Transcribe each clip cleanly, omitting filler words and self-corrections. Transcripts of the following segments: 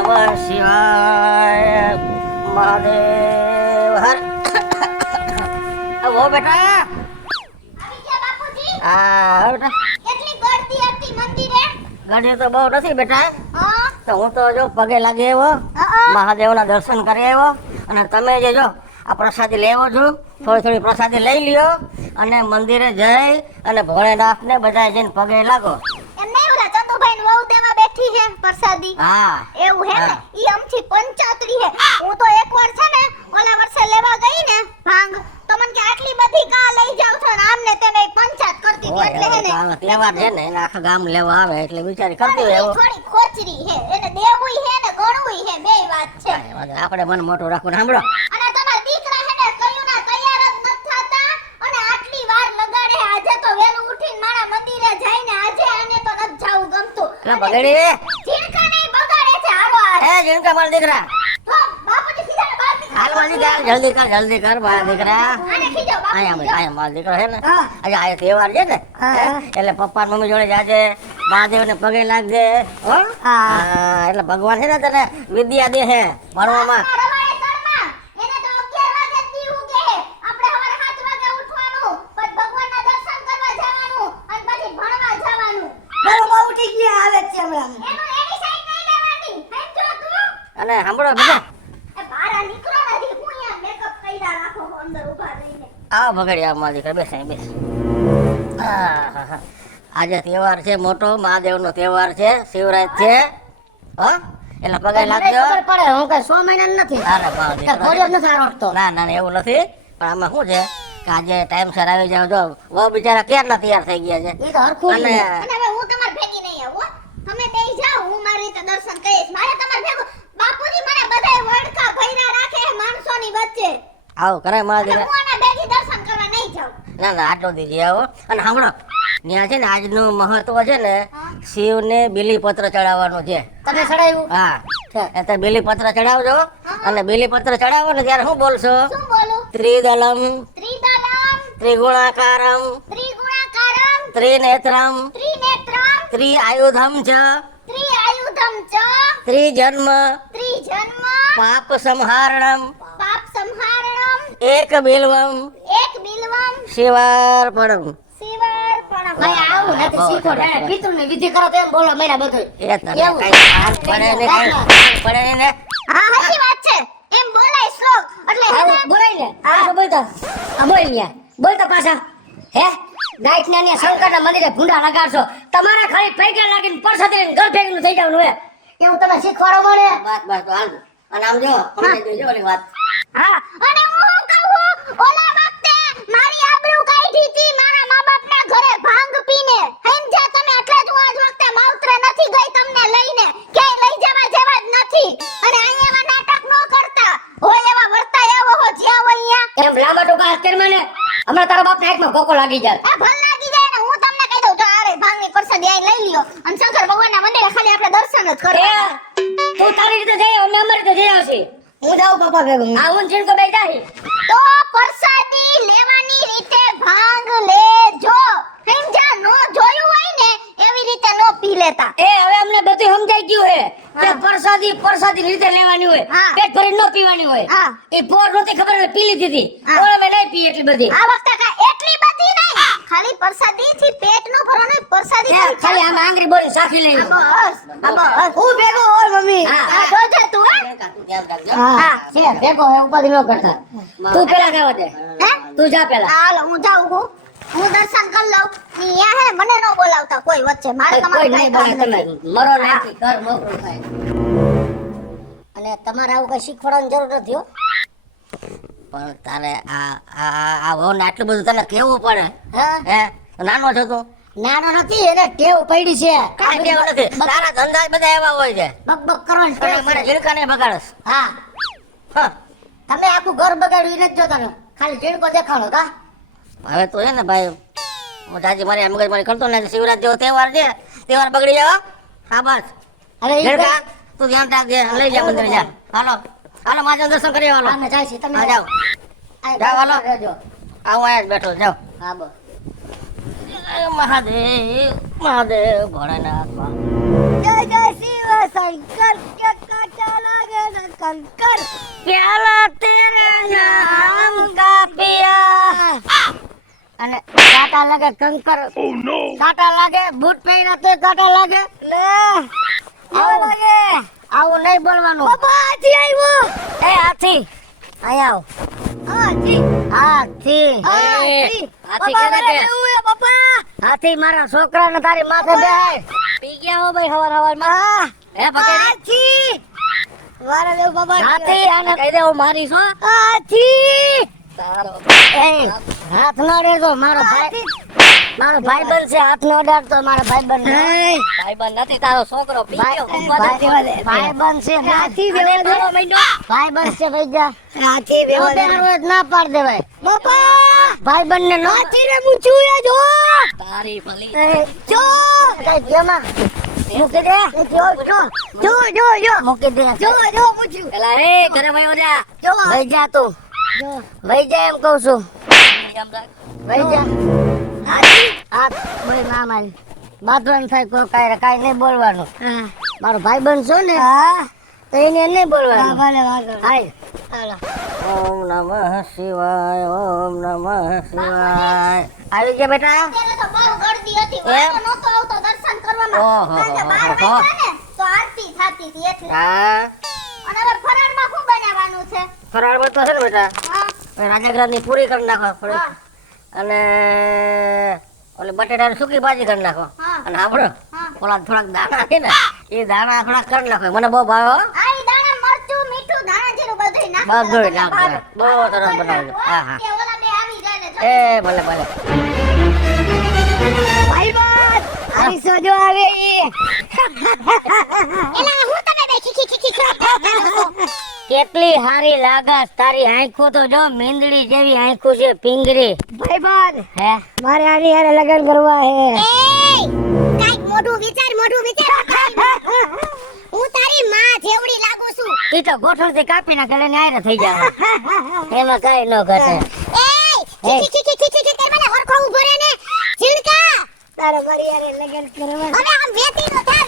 નમઃ શિવાય મહાદેવ હર ઓ બેટા આવી ગયા બાપુજી. હા બેટા કેટલી ગળદી હતી મંદિરે? ગાડી તો બહુ નથી બેટા હા તો હું તો જો પગે લાગી આવ્યો મહાદેવના દર્શન કરી આવ્યો અને તમે જે જો આ પ્રસાદી લેવો છો થોડી થોડી પ્રસાદી લઈ લ્યો અને મંદિરે જઈ અને ભોળેનાથને બધા જઈને પગે લાગો એમ નહીં ઓલા ચંદુભાઈ વહુ તેમાં બેઠી છે પ્રસાદી. હા એવું હે ને? હા. ઈ અમથી 75 હે. હું તો એકવાર છે ને ઓલા વર્ષે લેવા ગઈ ને ભાંગ તો મને કે આટલી બધી કા લઈ જાવ છો ને આમને તેને 50 કરતી હતી એટલે હે ને આ તહેવાર છે ને એને આખા ગામ લેવા આવે એટલે વિચારી કરતી હોય એવો થોડી ખોચરી હે એને દેવુંય હે ને ગણવુંય હે બે વાત છે. આપણે મન મોટું રાખવું સાંભળો અને તમારા દીકરા હે ને કયું ના તૈયાર જ નથ થાતા અને આટલી વાર લગાડે આજે તો વેલું ઉઠીને મારા મંદિરે જઈને આજે આને તો નથ જાવું ગમતું. કે બગડી જીણકા નહીં બગાડે છે હારો હાર. એ જીણકા મારા દીકરા તો બાપુજી ખીજાને બહાર નીકળો. હાલ મારી જલ્દી કર મારા દીકરા આને ખીજાવ બાપુજી. આયા મારા દીકરો છે ને આજે આ તહેવાર છે ને એટલે પપ્પા ને મમ્મી જોડે જાજે મહાદેવ ને પગે લાગજે હો હા એટલે ભગવાન છે ને તને વિદ્યા દે છે ભણવામાં રવાડે કરમાં. એને તો 11 વાગે જ દી ઉગે હે. આપણે સવારે 7 વાગે ઉઠવાનું, પછી ભગવાનના દર્શન કરવા જવાનું અને પછી ભણવા જવાનું. બરોબર ઉઠી ગયા આવે છે હમણાં. એની સાઈડ નહીં લેવાની. સમજો તું? અને સાંભળો બેટા એ બહાર નીકળો નથી. હું અહીંયા મેકઅપ કર્યા રાખો અંદર ઊભા રહીને. આ ભગડી આ મારી દીકરા બેસ અહીં બેસ આજે તહેવાર છે મોટો મહાદેવનો તહેવાર છે શિવરાત છે હો એટલે પગે લાગજો ખબર પડે હું કઈ 100 મહિના નથી અરે મારો દીકરો ઘોડ્યો જ નથી આરોટતો. ના ના એવું નથી પણ આમાં શું છે કે આજે ટાઈમ સર આવી જાવ જો વહુ બિચારા ક્યારના તૈયાર થઈ ગયા છે ઈ તો હરખું અને જ અને હવે હું તમાર ભેગી નહીં આવું હો. તમે બેહી જાઓ હું મારી રીતે દર્શન કરીશ. મારે તમાર ભેગું બાપુજી મને બધાય વડકા ભર્યા રાખે છે માણસોની વચ્ચે. આવું કરે મારા અને દીકરા હું આના ભેગી દર્શન કરવા નહીં જાઉં. ના ના આટલો દીધી આવો અને સાંભળો ત્યાં છે ને આજનું મહત્વ છે ને શિવને બીલીપત્ર ચડાવવાનું છે તમે ચડાવ્યું હા એટલે બીલીપત્ર ચડાવજો અને બીલીપત્ર ચડાવો ને ત્યારે શું બોલશો શું બોલું? ત્રિદલમ ત્રિદલમ ત્રિગુણાકારમ ત્રિગુણાકારમ ત્રિનેત્રમ ત્રિનેત્રમ ત્રિઆયુધમ ચ ત્રિઆયુધમ ચ ત્રિજન્મ ત્રિજન્મ પાપ સંહારણમ પાપ સંહારણમ એક બિલ્વમ એક બિલ્વમ શિવાર્પણમ શિવાર્પણમ. ભાઈ આવું નથી શીખવાડે પિતૃની વિધિ કરો તો એમ બોલો મેરા બધું એ તને એવું. કઈ પાર પડે ને કઈ પડે ને હા સાચી વાત છે. એમ બોલાય શ્લોક એટલે હે ને બોલાય ને આ બોલતા આ બોલ ન્યા બોલતા પાછા હે ગાયઠના ને શંકરના મંદિરે ભૂંડા લગાડશો તમારા ખાલી પૈકા લાગીને પરસાદી ઘર ભેગનું થઈ જવાનું હે એવું તમે શીખવાડો મને બસ તો હાલ અને આમ જો સમજાઈ દેજો ઓલી વાત હા અને હું કહું ઓલા વખતે મારી આબરૂ કાઢી હતી મારા મા બાપના ઘરે ભાંગ પીને. સમજ્યા તમે? એટલે જ હું આજ વખતે માવતરે નથી ગઈ તમને લઈને. ક્યાંય લઈ જવા જેવા જ નથી. અને અહીંયા એવા નાટક ન કરતા. હોય એવા વર્તાય એવો હો જ્યાં હોય અહીંયા. એમ લાંબા ટોકા હાથ કરી મને હમણાં તારા બાપના હાથમાં કોકો લાગી જાય આ ભલ લાગી જાય ને હું તમને કહી દઉં જો આરે ભાંગની પ્રસાદી આઈ લઈ લ્યો અને શંકર ભગવાનના મંદિરે ખાલી આપણે દર્શન જ એ કરવા. તું તારી રીતે જઈ અમે અમારી રીતે જઈ આવશે હું જાઉં પપ્પા ભેગું આ હું ચીણકો બે જાય તો પ્રસાદી લેવાની રીતે ભાંગ લેજો. સમજ્યા? નો જોયું હોય ને એવી રીતે નો પી લેતા. એ હવે અમને બધું સમજાઈ ગયું હે કે પ્રસાદી રીતે લેવાની હોય હા. પેટ ભરીને ન પીવાની હોય હા. એ પોર નહોતી ખબર હોય પી લીધી હતી હા. ઓલા મેં નહીં પી એટલી બધી આ વખતે કાંઈ એટલી બધી નહીં. ખાલી પ્રસાદી થી પેટ નો ભરો ને પ્રસાદી એ ખાલી આમ આંગળી બોલી સાખી લઈ બસ બસ હું ભેગો હોય મમ્મી આ જોજે તું હે. તું ધ્યાન રાખજો હા છે ભેગો હે ઉપાધિ ન કરતા તું પેલા ગાવ દે હે તું જા પેલા હાલો હું જાઉં હું દર્શન કરી લઉં. અહીંયા હે મને ન બોલાવતા કોઈ વચ્ચે. મારે કોઈ તમારે નહીં કાંઈ બોલે કામ તમે નથી. મરો નાખી કર મોકળું થાય અને તમારે આવું કઈ શીખવાડવાની જરૂર નથી હો પણ તારે આ વહુને આટલું બધું તને કેવું પડે હા હે નાનો છો તું નાનો નથી એને ટેવ પડી છે કાંઈ કેવું નથી તારા ધંધા જ બધા એવા હોય છે બક કરવાની અને ટેવ મને છે. જીણકાને બગાડસ હા હા તમે આખું ઘર બગાડ્યું એ નથી જોતા ને ખાલી જીણકો દેખાડો કા હવે તો છે ને ભાઈ હું તાજી મારી મગજ મારી કરતો ને શિવરાત જેવો તહેવાર છે તહેવાર બગડી જાવ હા બસ અરે ઈ જીણકા તું ધ્યાન રાખજે લઈ જા મંદિરે જા હાલો હાલો માજા દર્શન કરી હાલો અમે જાય છે તમે હા જાઓ આ જાઓ, હાલો. રહેજો. આવું અહીંયા જ બેઠો જાઓ હા બસ મહાદેવ મહાદેવ ભોળાનાથ જય જય શિવ શંકર કે કાચા લાગે ને કંકર પ્યાલા તેરે નામ કા પિયા અને કાંટા લાગે કંકર કાંટા લાગે બૂટ પહેર્યા તો કાંટા લાગે લે આવો લાગે આવું નહીં બોલવાનું બાપા હાથી આવ્યો એ હાથી આયા હાથી હાથી હાથી હાથી બાપા કેને મારે કે કેવું હે બાપા હાથી મારા છોકરાને તારી માથે બેહાય પી ગયા હો ભાઈ હવાર માં હે પકડી હાથી મારે દેવ બાબા હાથી આને કહી દે હું મારી છો હાથી તારો એ હાથ ન રેજો મારો ભાઈ બનશે હાથ ન અડાડતો મારા ભાઈ બન ભાઈ બન નથી તારો છોકરો પી ગયો ભાઈ બનશે હાથી વેવા દે ભાઈ બનશે ભાઈ જા હાથી વેવા દે રોજ ના પાડ દેવાય બાપા ભાઈ બન ને નો હાથી રે મૂછું એ જો તારી ભલી જો કઈ જેમાં મૂકી દે જો મૂકી દે જો મૂછું પેલા એ ઘરે ભાઈ જા જો ભાઈ જા તું જો ભાઈ જા એમ કહું છું ભાઈ જા હાથી હાથ ભાઈ ના મારી બાથરૂમ થાય કોઈ કાંઈ નહીં બોલવાનું હા મારો ભાઈ બનશો ને હા તો એને નહીં બોલવાનું ભલે વાગો હાય હાલો ઓમ નમઃ શિવાય ઓમ નમઃ શિવાય આવી ગયા બેટા અત્યારે તો બહુ ગળદી હતી એમ? વારો નહોતો આવતો દર્શન કરવામાં ઓહો, કારણ કે 12 ઓહો. વાગ્યા ને તો આરતી થાતી હતી એટલે હા અને હવે ફરાળમાં શું બનાવવાનું છે ફરાળ બનતો છે ને બેટા હા રાજાગ્રાની પૂરી કરી નાખો થોડી હા. અને ઓલી બટેટાની સૂકી ભાજી કરી નાખો હા. અને આપણો હા. ઓલા થોડાક દાણા છે ને એ દાણા થોડાક કરી નાખો મને બહુ ભાવે હો. આ ઈ દાણા મરચું મીઠું ધાણા જીરું બધુંય નાખી બધુંય દો તમને નાખો. ભાવે. બહુ સરસ બનાવજો. હા, હા. કે ઓલા બે આવી જાય ને જો. એ ભલે ભલે ભાઈ બાત આની સોજો આવે એલા હું તમે બે ખીખી કરતા છો? કેટલી હારી લાગસ તારી આંખો તો જો મીંદડી જેવી આંખો છે પિંગરી ભાઈ બાત હે મારે આની હારે લગન કરવા હે એય કાઈક મોઢું વિચાર હું તારી માં જેવડી લાગુ છું ઈ તો ગોઠણ થી કાપી નાખે એટલે ન્યાય થઈ જાય એમાં કઈ ન ઘટે એય ખીખી કર મને હરખો ઉભો રહે ને ઝીણકા તારે મારી હારે લગન કરવા હવે આમ વેતી નો થા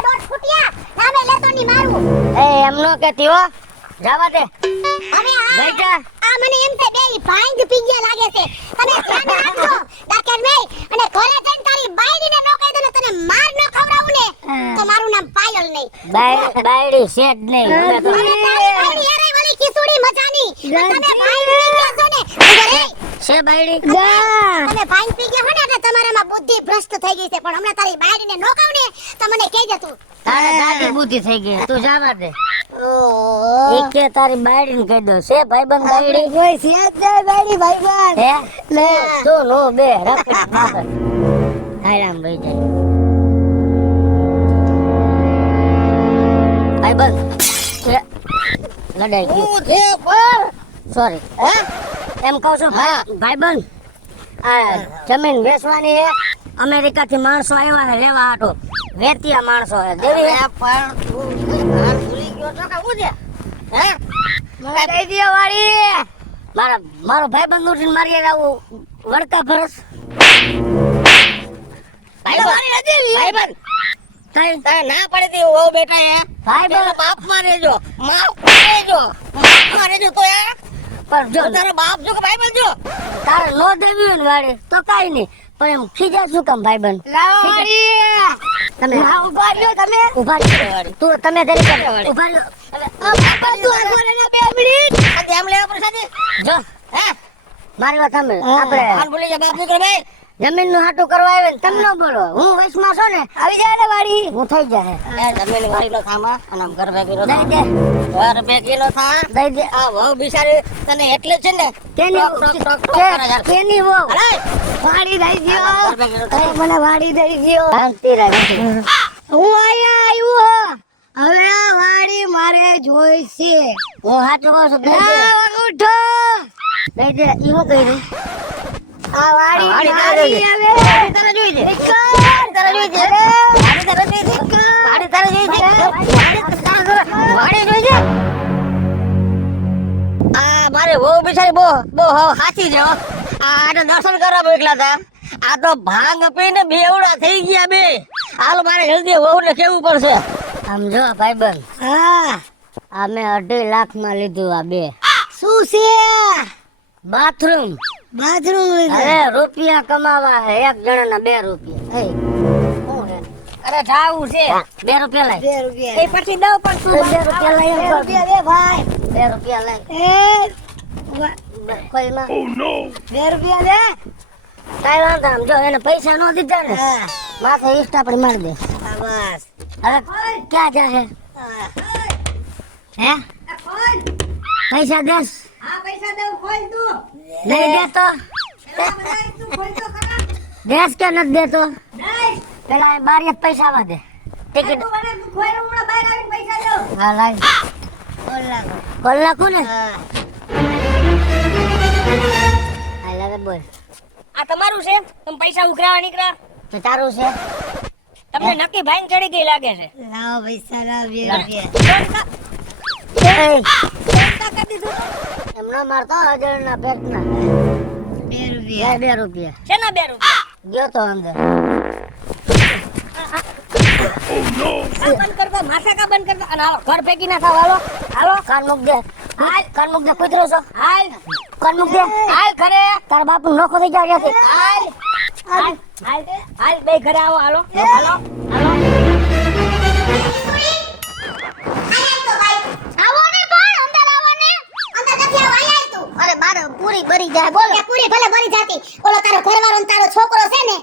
દોઢ ફૂટિયા નામે લેતો ની મારું એ એમ નો કેતી હો જવા દે હવે ભાઈ જા આ મને એમ થાય બેય ભાંગ પી ગયા લાગે છે તમે ધ્યાન રાખજો ડાકેર મેય અને ઘરે જઈને તારી બાયડીને નો કહી દો ને તને માર ન ખવડાવું ને તો મારું નામ પાયલ નહીં બાયડી શેઠ નહીં અમે તો અને તારી બાયડી એરે વાલી કિસુડી મજાની તમે ભાંગ પી ગયા છો ને ઉભો રે છે બાયડી જા તમે ભાંગ પી ગયા હો ને એટલે તમારામાં બુદ્ધિ ભ્રષ્ટ થઈ ગઈ છે પણ હમણાં તારી બાયડીને નો કહું ને તો મને કહેજે તું તારે દાદી બુદ્ધિ થઈ ગઈ તું જવા દે ઈ કે તારી બાયડી ને કહી દો છે ભાઈબંધ બાયડી કોઈ છે જ નહીં બાયડી ભાઈ બાત હે લે તું નો બે રાખી પાછળ હાયરામ ભાઈ જાય ભાઈબંધ એ, લડાઈ ગઈ હું છે પર સોરી એમ કહું છું ભાઈબંધ આ જમીન વેચવાની છે અમેરિકાથી માણસો આવ્યા છે લેવા હાટો વેતિયા માણસો છે દેવી હે પણ તું હાલ ભૂલી ગયો છો કે હું છે હે મને દઈ દે વાળી મારો ભાઈબંધ ઉઠીને મારી હારે આવું વળકા ફરસ ભાઈબંધ કઈ તારે ના પડી તી ઓ બેટા હે ભાઈબંધ બાપ માં રહેજો બાપ માં રહેજો તો યાર પણ જો તારો બાપ જો કે ભાઈ બનજો તારે નો દેવી હોય ને વાડે તો કાઈ નહીં પણ એમ ખીજા શું કામ ભાઈબંધ લાવાડી તમે ના ઉભા રહ્યો તમે ઉભા રહ્યો તું તમે જરી ઉભા રહ્યો આ બાપા તું આ ઘરે ના 2 મિનિટ આ ધ્યાન લેવા પડશે ને જો હે મારી વાત સાંભળ આપણે હાલ બોલી જા બાપ નીકળ ભાઈ જમીન નું હાટું કરવા આવે ને તમે ન બોલો હું વયસમાં છો ને આવી જાય ને વાડી હું થઈ જાય જમીન વાડી નો થામા અને આમ ઘર ભેગી નો દઈ દે ઘર ભેગી નો થા દઈ દે આ વહુ બિચારી તને એટલે છે ને કેની ટોક, ટોક, ટોક કરે યાર. કેની વહુ અરે વાડી દઈ ઘર દ્યો ભેગી નો એ મને વાડી દઈ દ્યો શાંતિ રાખ હું આયા આવ્યો હવે આ વાડી મારે જોઈશે હું હાચું કહું છું દઈ દે ઉઠો દઈ દે ઈ હું કહી આ વાડી વાડી મારી તારે આવે તારે જોઈ દે તારે જોઈ દે વાડી તારે જોઈ દે વાડી તારે જોઈ દે વાડી જોઈ દે આ મારે બહુ બિચારી બહુ બહુ સાચી છે હો. આ આને દર્શન કરવા મોકલા હતા આ તો ભાંગ પીને બેવડા થઈ ગયા બે હાલ મારે જલ્દી વહુને કેવું પડશે. આમ જો ભાઈબંધ, હા આ મેં 2.5 લાખમાં લીધું આ બે શું છે બાથરૂમ. બાથરૂમ હવે રૂપિયા કમાવા હે, એક જણાના 2 રૂપિયા. એ શું હે? અરે જાવું છે 2 રૂપિયા લાય. 2 રૂપિયા એ પછી દઉં પણ તું 2 રૂપિયા લઈ એમ 2 કર. રૂપિયા દે ભાઈ 2 રૂપિયા લઈ. કોઈ ના બે રૂપિયા દે કાંઈ વાંધો આમ જો એને પૈસા નો દીધા ને હા માથે ઈસ્ટ આપડી મારી દે. બસ હવે ક્યાં જાશે? હે પૈસા દેસ? હા પૈસા દઉં ખોલ તું નહીં દેતો? દેસ કે નથી દેતો? પેલા બારીએ જ પૈસા આવા દે. ટિકિટ હા લાઈ. કોલ નાખું ને? હાલ હવે બોલ. આ તમારું છે? તમે પૈસા ઉઘરાવા નીકળ્યા? તો તારું છે? તમને નક્કી ભાઈને ચડી ગઈ લાગે છે. લાવો પૈસા લાવ 2 રૂપિયા એય, કરી દીધું. એમ ન મારતો અજળના પેટના. 2 રૂપિયા લે 2 રૂપિયા. શેના 2 રૂપિયા? ગયો તો અંદર. આ બંધ કરતો, માથા કા બંધ કરતો. અને હાલો ઘર ભેગી ના થાવ. હાલો હાલો કાન મૂક દે. હાલ કાન મૂક દે. કૂતરો છો? હાલ કાન મૂક દે. હાલ ઘરે તારા બાપુ નોખો થઈ જાય ત્યાંથી. હાલ હાલ હાલ હાલ બે ઘરે આવો. હાલો હાલો હાલો. આવો ને પણ અંદર આવો ને અંદર નથી આવો આય તું અરે મારો પૂરી બરી જાય બોલો એ પૂરી ભલે બરી જાતી ઓલો તારો ઘરવાળો ને તારો છોકરો છે ને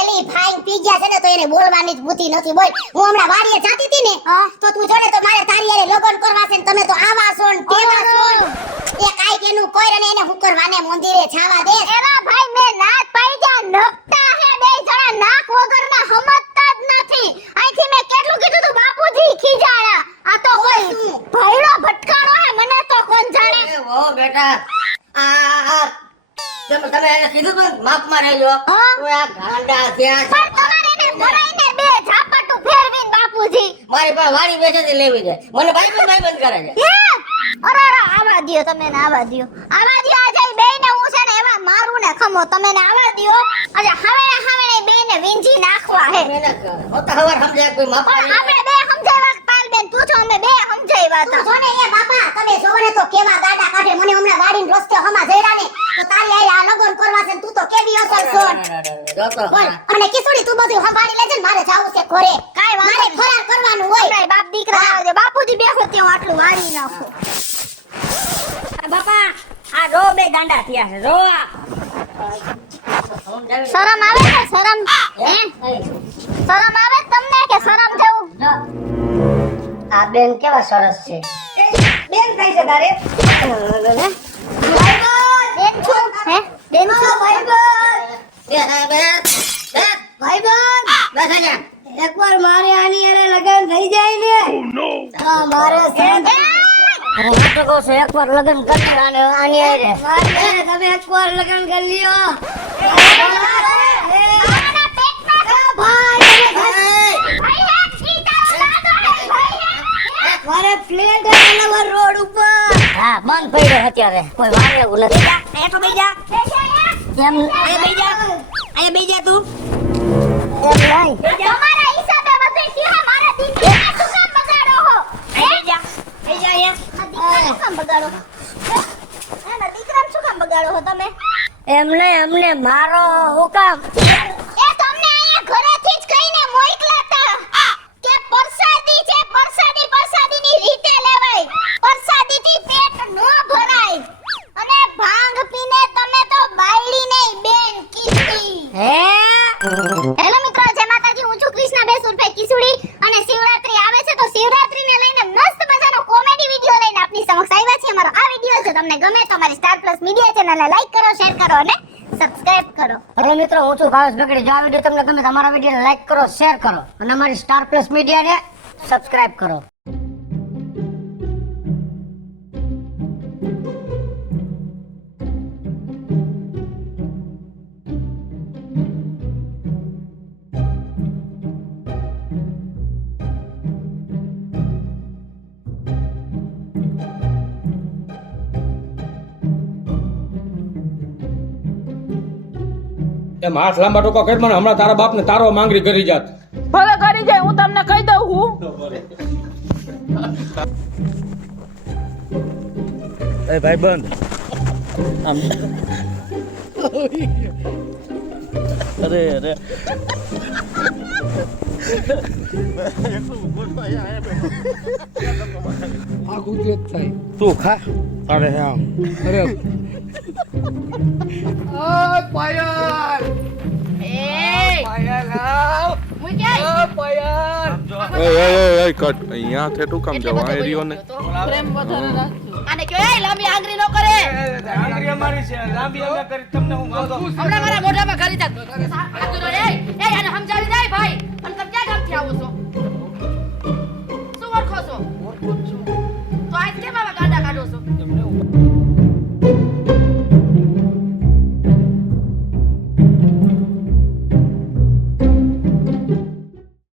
એલી ભાઈ પી ગયા છે ને તો એને બોલવાની જ બુદ્ધિ નથી બોલ હું હમણાં વાડીએ જાતી હતી ને તો તું જોડે તો મારે તારી હારે લગન કરવા છે ને તમે તો આવા છો ને તેવા છો એ કાઈ કેનું કોઈ અને એને હું કરવાને મંદિરે છાવા દે એલા ભાઈ મે નાક પાઈ જા નકતા હે બે જણા નાક વગરના હમજતા જ નથી અહીંથી મે કેટલું કીધું તું બાપુજી ખીજાણા આ તો કોઈ ભૈરો ભટકાણો હે મને તો કોણ જાણે એ વો બેટા આ તમે એને કીધું તો માપમાં રહેજો. હા? તો આ ગાંડા ત્યાં પણ તમારે એને ભરાઈને બે ઝાપટું ફેરવીને બાપુજી મારી પાસે વાડી વેચેથી લેવી છે. મને ભાઈ બંધ કરે છે. અરે આવા દ્યો તમે ને આવા દ્યો આજે બેયને હું છે ને એવા મારું ને ખમો તમે ને આવા દ્યો આજે હવે બેયને વિંજી નાખવા હે એને હોતા હવાર સમજાય કોઈ માપા પણ આપણે બે સમજાવ્યા પાલબેન તું છો અમે બે સમજાવ્યા તા જોને એ બાપા તમે જોને તો કેવા ગાડા કાઢે મને હમણાં વાડીને રસ્તે હમા જઈરા ને તો તારી આઈ આ લગન કરવા છે ને તું તો કેવી અસર છો બોલ અને કિસુડી તું બધું સંભાળી લેજે ને મારે જાવું છે ઘરે કાઈ મારે ફરાર કરવાનું હોય બાપ દીકરા આવજે બાપુજી બેસો ત્યાં આટલું વાળી નાખો બાપા આ રો બે ગાંડા થયા છે. રો શરમ આવે છે શરમ હે શરમ આવે તમને કે શરમ જેવું આ બેન કેવા સરસ છે. બેન થાય છે તારે. બેન છું હે બેન છું એકવાર મારે આની હારે લગન થઈ જાય ને હા મારે છે ને હું તો કહું છું એકવાર લગન કરી લે અને આની હારે તમે એકવાર લગન કરી લ્યો મારે ફ્લેટ નંબર રોડ ઉપર હા બંધ પડ્યો અત્યારે કોઈ વાર એવું નથી. એ તો બેજા એમ અહીંયા બેજા અહીંયા બેજા તું એમ નહીં તમારા હિસાબે બધે સિંહ મારા દીકરાને શું કામ બગાડો હો બેજા બેજા અહીંયા આ દીકરાને શું કામ બગાડો એના દીકરાને શું કામ બગાડો હો તમે એમને અમને મારો હુકમ એ તમને અહીંયા ઘરેથી જ કહીને મોકલાતા કે પરસાદી છે પરસાદીની રીતે લેવાય પરસાદીથી પેટ ન ભરાય અને ભાંગ પીને તમે તો બાયડી નહીં બેન કીધી હે હેલો મિત્રો જય માતાજી હું છું કૃષ્ણા બેસુરફે કિસુડી અને શિવરાત્રી આવે છે તો શિવરાત્રીને લઈને મસ્ત મજાનો કોમેડી વિડિયો લઈને આપની સમક્ષ આવ્યા છે અમારો આ વિડિયો જો તમને ગમે તો અમારી સ્ટાર પ્લસ મીડિયા ચેનલને લાઈક કરો શેર કરો અને સબસ્ક્રાઇબ કરો અરે મિત્રો હું છું ભાવેશ બગડી. જો આ વિડીયો તમને ગમે તો અમારા વિડીયોને લાઈક કરો શેર કરો અને અમારી સ્ટાર પ્લસ મીડિયાને સબસ્ક્રાઇબ કરો. એમ હાથ લાંબા ટોકા કરી મને હમણાં તારા બાપને તારો માંગરી કરી જાત ભલે કરી જાય હું તમને કહી દઉં હું એ ભાઈ બંધ આમ અરે અરે આખું જેત થાય તું ખા અરે હા અરે પાયલ પાયલ આવ પાયલ એ કટ અહીંયા થેટું કામ જવા રહ્યો ને પ્રેમ વધારે રાખજો આને કયો એ લાંબી આંગળી નો કરે આંગળી અમારી છે લાંબી અમે કરી તમને હું માંગો હમણાં મારા મોઢામાં કરી દે એ આને સમજાવી દે ભાઈ અને તમે ક્યાં ગામથી આવો છો